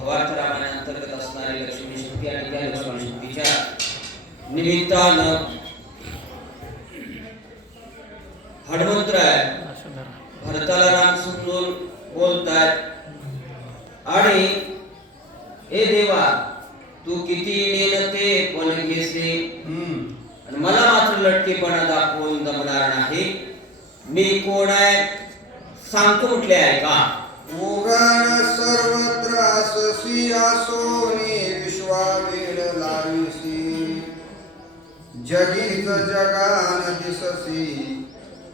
भवार्थ रामायण अंतर्गत असणारी लक्ष्मी शक्ती आणि त्या लक्ष्मी शक्तीच्या निमित्तानं हनुमंतराय भरताला राम समजून बोलतात आणि ए देवा तू किती नेनते पण घेसे आणि मला मात्र लटकेपणा दाखवून जमणार नाही. मी कोण आहे? सांगतो म्हटले आहे का? उगाण सर्व रास सिया असोनी विश्वावेळ लाविसी जगीच जगान दिससी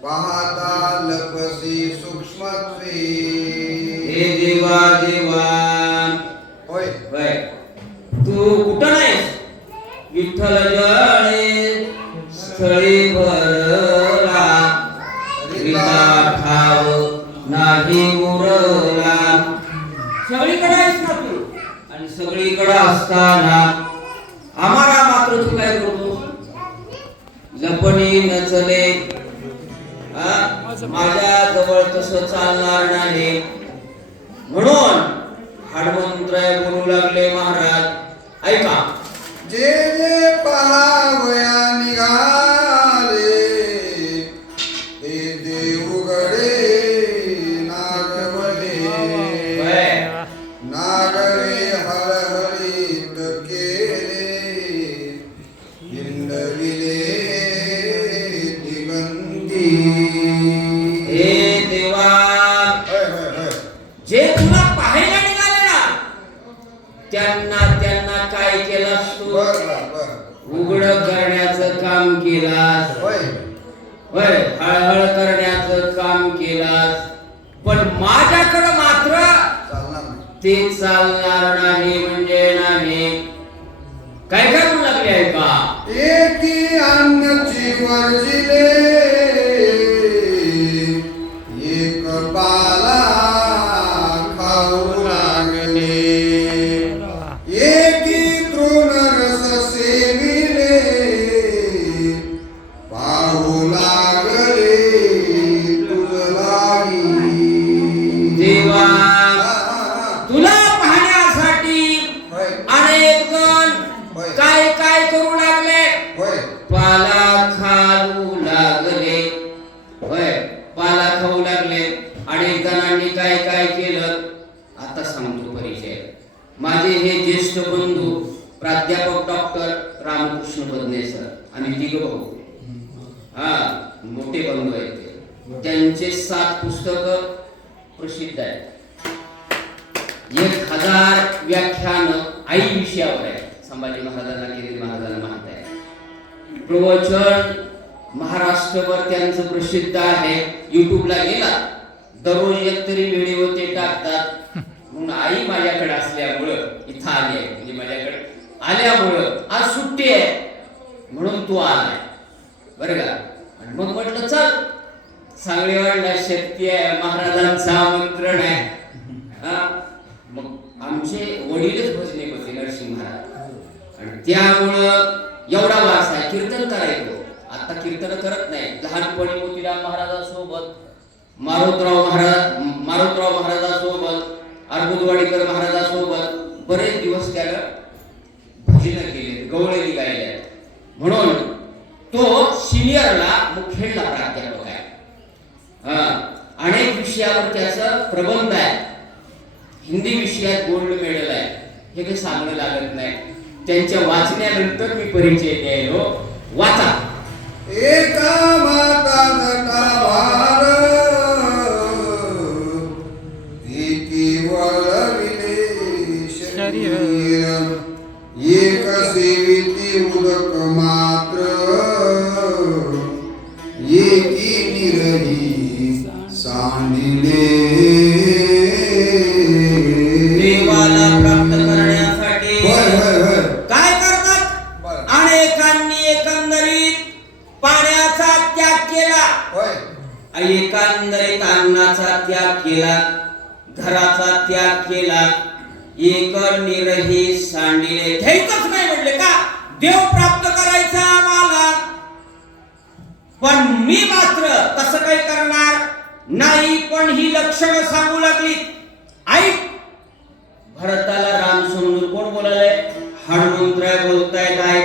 पाहता लपसी सूक्ष्मत्वे. हे देवा देवा असताना आम्हाला मात्र तू काय करतो? लपणी नचले. हा? माझ्या जवळ तस चालणार नाही. म्हणून हनुमंतराय बोलू लागले महाराज. मोठे बंधू आहेत ते. त्यांचे सात पुस्तक प्रसिद्ध आहेत. एक हजार व्याख्यान आई विषयावर आहे संभाजी महाराजांना केलेली महाराजांना माहीत आहे. प्रवचन महाराष्ट्रभर त्यांचं प्रसिद्ध आहे. युट्यूबला गेला दररोज एक तरी व्हिडिओ ते टाकतात. म्हणून आई माझ्याकडे असल्यामुळं इथं आली आहे. म्हणजे माझ्याकडे आल्यामुळं आज सुट्टी आहे. म्हणून तू आलाय. बरं का? मग म्हटलं चल सांगलीवाडला शक्ती आहे महाराजांचं आमंत्रण आहे. हा? मग आमचे वडीलच भजने होते नरसिंह महाराज. आणि त्यामुळं एवढा वास आहे कीर्तन करायचो. आता कीर्तन करत नाही. लहानपणी मोतीराम महाराजांसोबत मारुतराव महाराज मारुतराव महाराजांसोबत अर्बुदवाडीकर महाराजांसोबत बरेच दिवस त्यानं भजनं केले गवळे गायले म्हणून तो सिनियरला मुखेडला प्राध्यापक आहे हा, अनेक विषयावर त्याचा प्रबंध आहे. हिंदी विषयात गोल्ड मेडल आहे. हे काही सांगणं लागत नाही. त्यांच्या वाचण्यानंतर मी परिचय द्यायलो. वाचा. एका माता एक सेविती उदक मा মন্ত্র বলতে তাই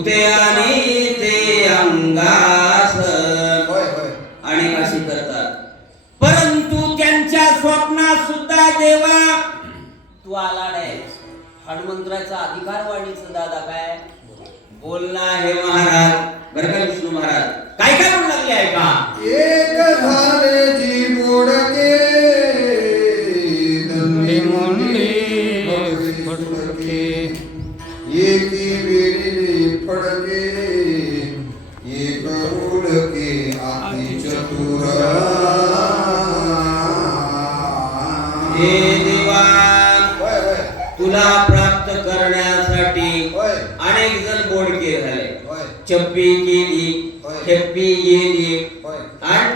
भूते आणि ते अंगास. आणि अशी करतात. परंतु त्यांच्या स्वप्नात सुद्धा देवा तू आला नाही. हनुमंतराचा अधिकार वाणीचं दादा काय? बोलणं आहे महाराज. बरं का विष्णू महाराज? काय काय म्हणू लागले आहे का? एक झाले जी मोडके हे देवा तुला प्राप्त करण्यासाठी अनेक जण बोडके झाले. चप्पी केली होय. खेप्पी गेली. आणि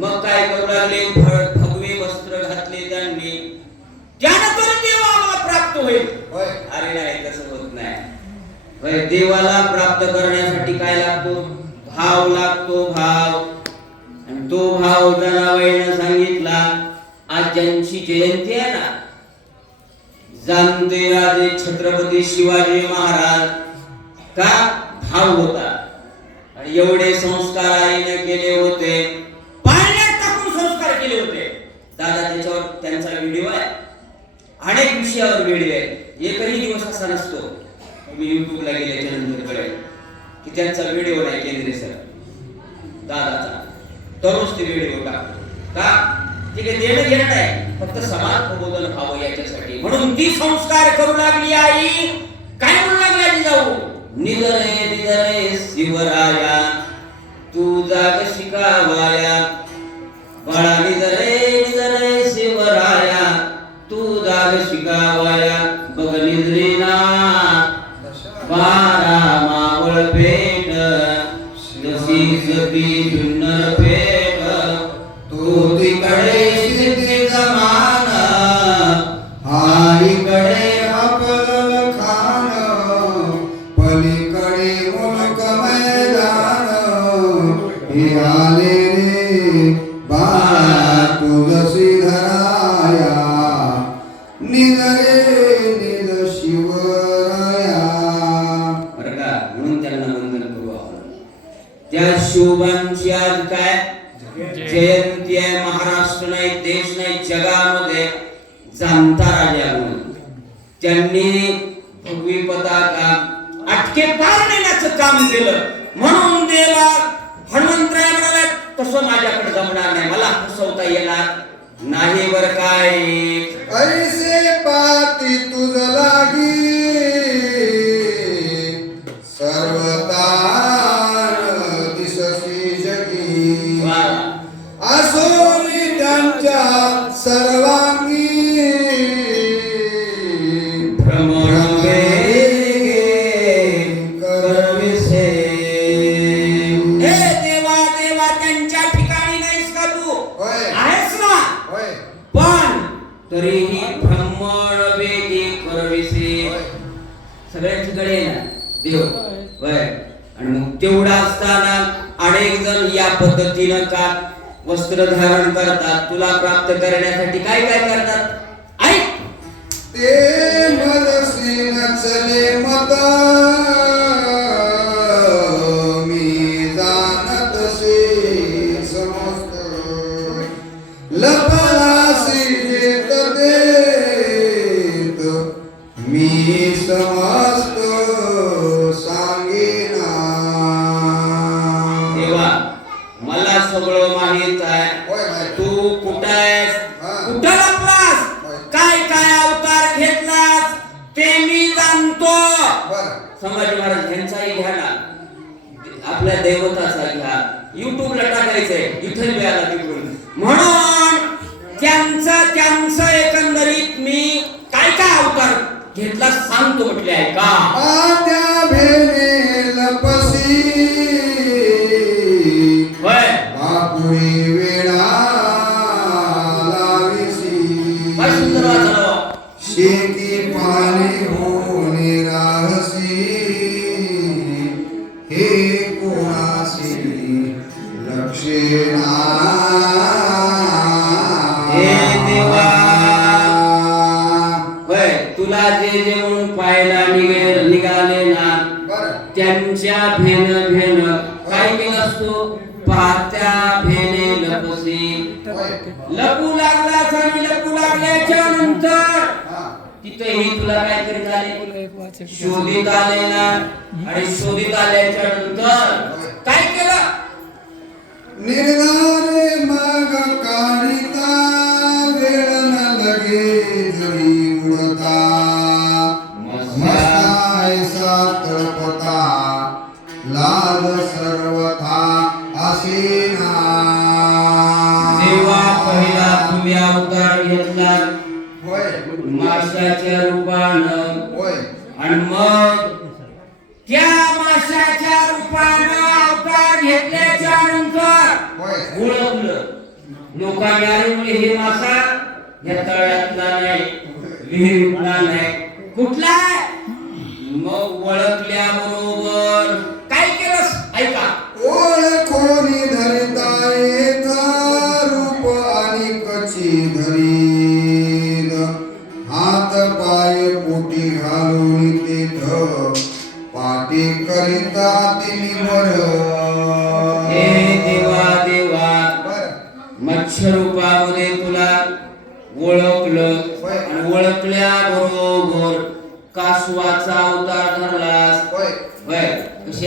मग काय करू लागले? भगवे वस्त्र घातले त्यांनी. त्यानंतर देव आम्हाला प्राप्त होईल. अरे नाही तसं होत नाही. देवाला प्राप्त करण्यासाठी काय लागतो? भाव लागतो भाव. आणि तो भाव जनाबाईनं सांगितला ज्यांची जयंती आहे ना जाणते राजे छत्रपती शिवाजी महाराज. का? भाव होता. आणि एवढे संस्कार आईने केले होते. पाण्यात टाकून संस्कार केले होते. दादा त्याच्यावर त्यांचा व्हिडिओ आहे. अनेक विषयावर व्हिडिओ आहे. एकही दिवस असा नसतो. मी युट्यूबला गेले त्यानंतर कळेल की त्यांचा व्हिडिओ नाही केंद्रीय सर दादाचा. तरच ते व्हिडिओ टाकतो. का? ठीक आहे देणं घेणं नाही. फक्त समाज प्रबोधन व्हावं याच्यासाठी. म्हणून ती संस्कार करू लागली आई. काय म्हणू लागली आई जाऊ? निधरे निधरे शिवराया. तू जाग शिकावाया. बाळा निधरे निधरे शिवराया. तू जाग शिकावाया. बघ निद्रीना. बारा मावळ पेट जशी सती जुन्नर बर वस्त्र धारण करतात. तुला प्राप्त करण्यासाठी काय काय करतात? ऐक. ते मनसी नचले मता. करायचंय. टाकायचंय विठ्ठल तिकडून म्हणून त्यांचं त्यांचं एकंदरीत मी काय काय अवतार घेतला सांगतो म्हटले आहे का त्या भेने लपस असतो पाहत्या भेने लपसी लपू लागलास आणि लपू लागल्याच्या नंतर. हा. तिथेही तुला काय करीत आले शोधित आले ना आणि शोधित आल्याच्यानंतर काय केलं? निर्धारे मग काढिता वेळ न लगे जरी उडता मस्ताय तळपता लाल सर्वथा असेना. जेव्हा पहिला तुम्ही अवतार घेतला होय. माशाच्या रूपानं. होय. आणि मग त्या माशाच्या रूपानं अवतार घेतल्याच्या नंतर ओळखलं लोकांनी अरे हे मासा? या तळ्यातला नाही विहिरीतला नाही. कुठला? मग ओळखल्या कासवाचा अवतार धरलास. होय. होय.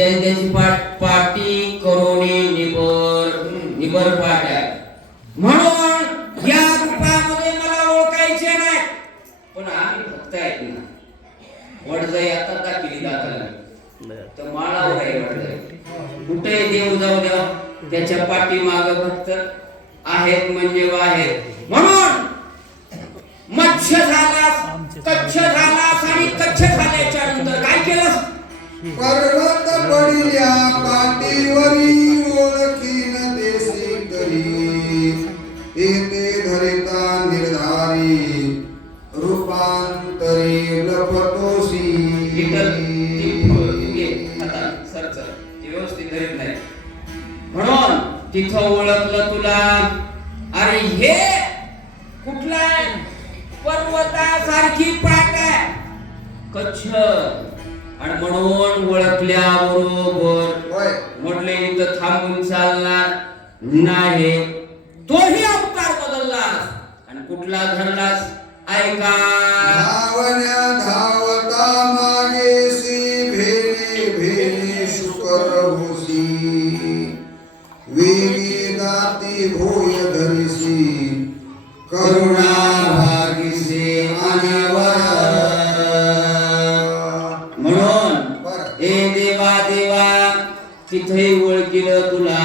आहे त्याची पाट पाटी करोनी निबर निबर पाट आहे. म्हणून या रूपामध्ये मला ओळखायचे नाही. पण आम्ही भक्त आहेत ना वडजाई आता दाखिली दाखल? तर माळावर आहे वडजाई. कुठे देव जाऊ द्या. त्याच्या पाठीमाग भक्त आहेत म्हणजे आहेत म्हणून मत्स्य झालास. कच्छ झालास आणि कच्छ झाल्याच्यानंतर काय केलंस पर्वत पडिल्या पाटीवरी ओळखीन देशी तरी. येते धरिता निर्धारी रूपांतरी लपतोसी विठ्ठल, ती फुलं घे हातात, सर सर ती व्यवस्थित धरीत नाही म्हणून तिथं ओळखलं तुला. अरे हे कुठला आहे पर्वतासारखी पाट आहे कच्छ. आणि म्हणून ओळखल्या बरोबर म्हटले इथं थांबून चालणार नाही. तोही अवतार बदललास. आणि कुठला धरलास? ऐका. धावण्या धावता मागेसी भेने भेने शुकर भूसी वेगी दाती भूय धरिसी. करुणा तिथे ओळखीलं तुला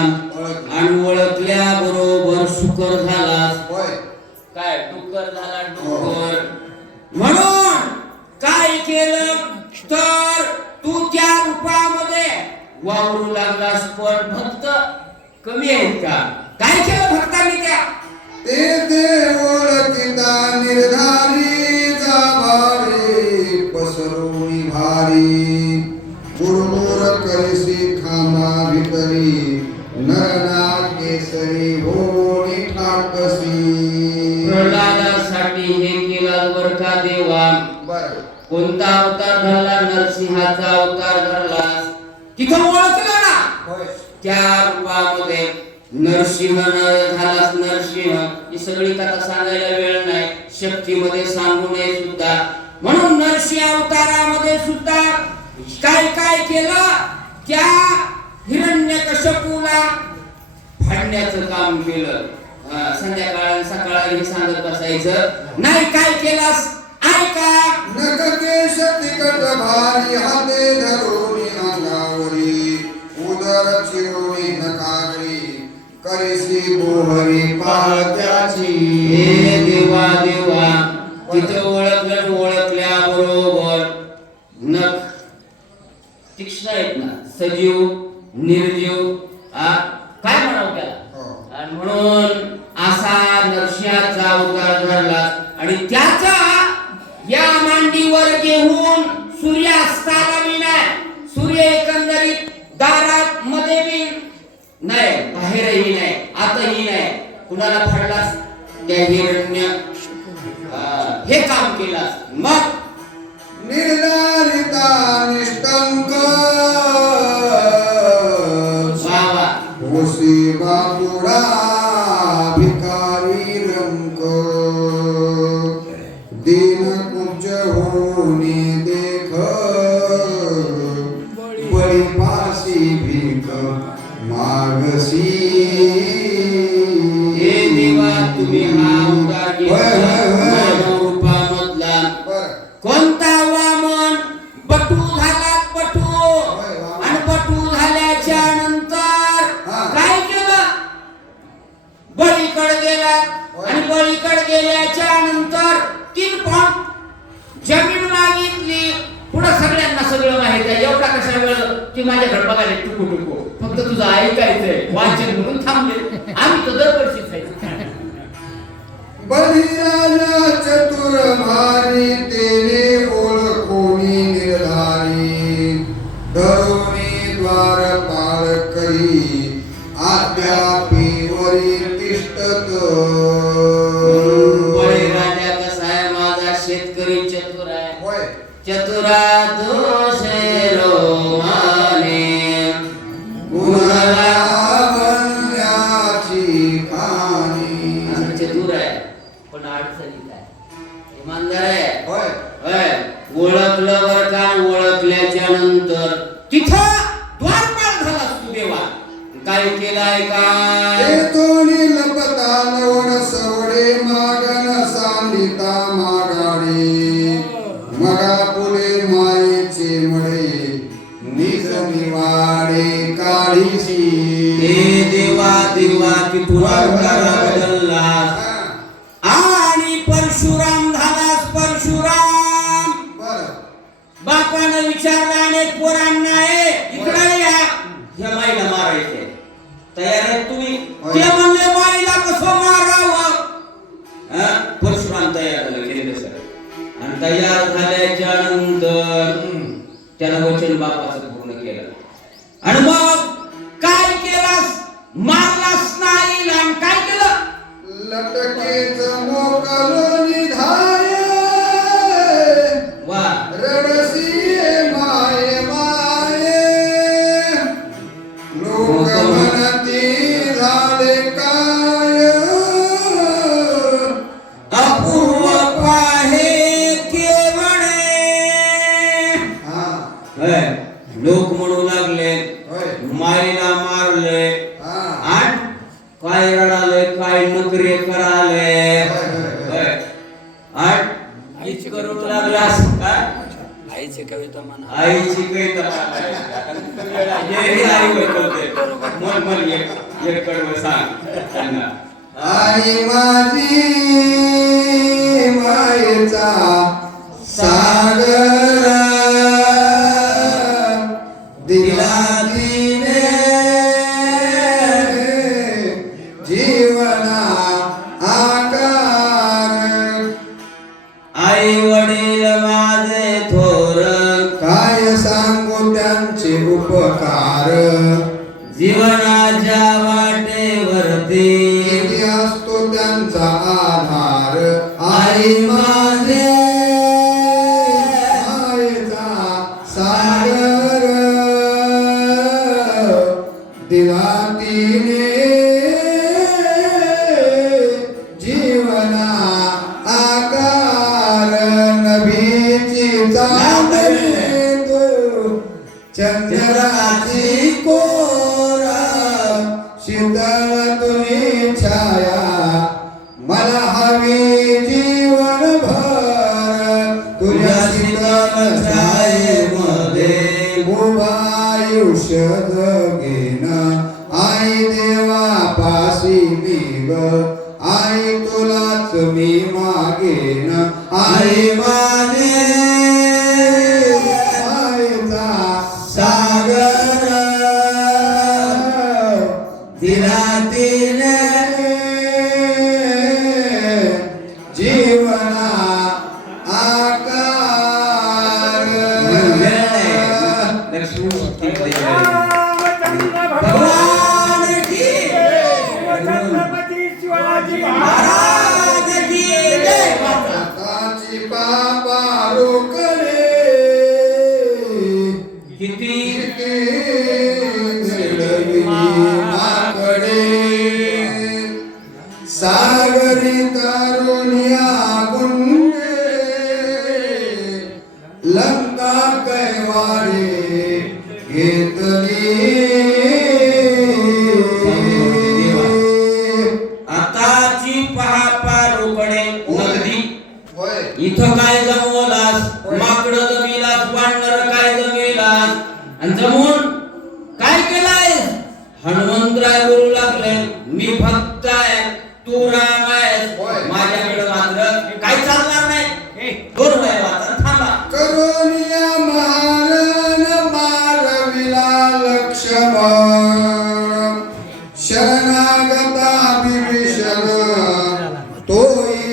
केलं बर का देवा? कोणता अवतार धरला नरसिंहाचा अवतार धरलास तिथं ओळखलं ना? त्या रूपामध्ये नरसिंह झालास नरसिंह. ही सगळी कथा सांगायला वेळ नाही. शक्तीमध्ये सांगू नये सुद्धा. म्हणून नरसिंह अवतारामध्ये सुद्धा काय काय केलं? त्या हिरण्यकशपूला फाडण्याचं काम केलं. संध्याकाळ सकाळ हे सांगत बसायचं. नाही काय केलास? ऐका नककेश तिकट भारी हाते धरोनी अंगावरी उदर चिरोनी नकागरी करिसी बोहरी पात्याची हे देवा देवा तिथं ओळखलं ओळखल्या बरोबर नख तीक्ष्ण आहेत ना सजीव निर्जीव आ काय म्हणावं त्याला? हो. आणि म्हणून हे. काम केलं मग But he काय केलाय काय? दोन्ही लपता लवण सवडे मागण सांगिता मागाडे मगा पुले मायेचे मळे निज निवाडे काळीशी देवा देवा की पुरा करा आई माझी मायेचा सागर Tá. तोही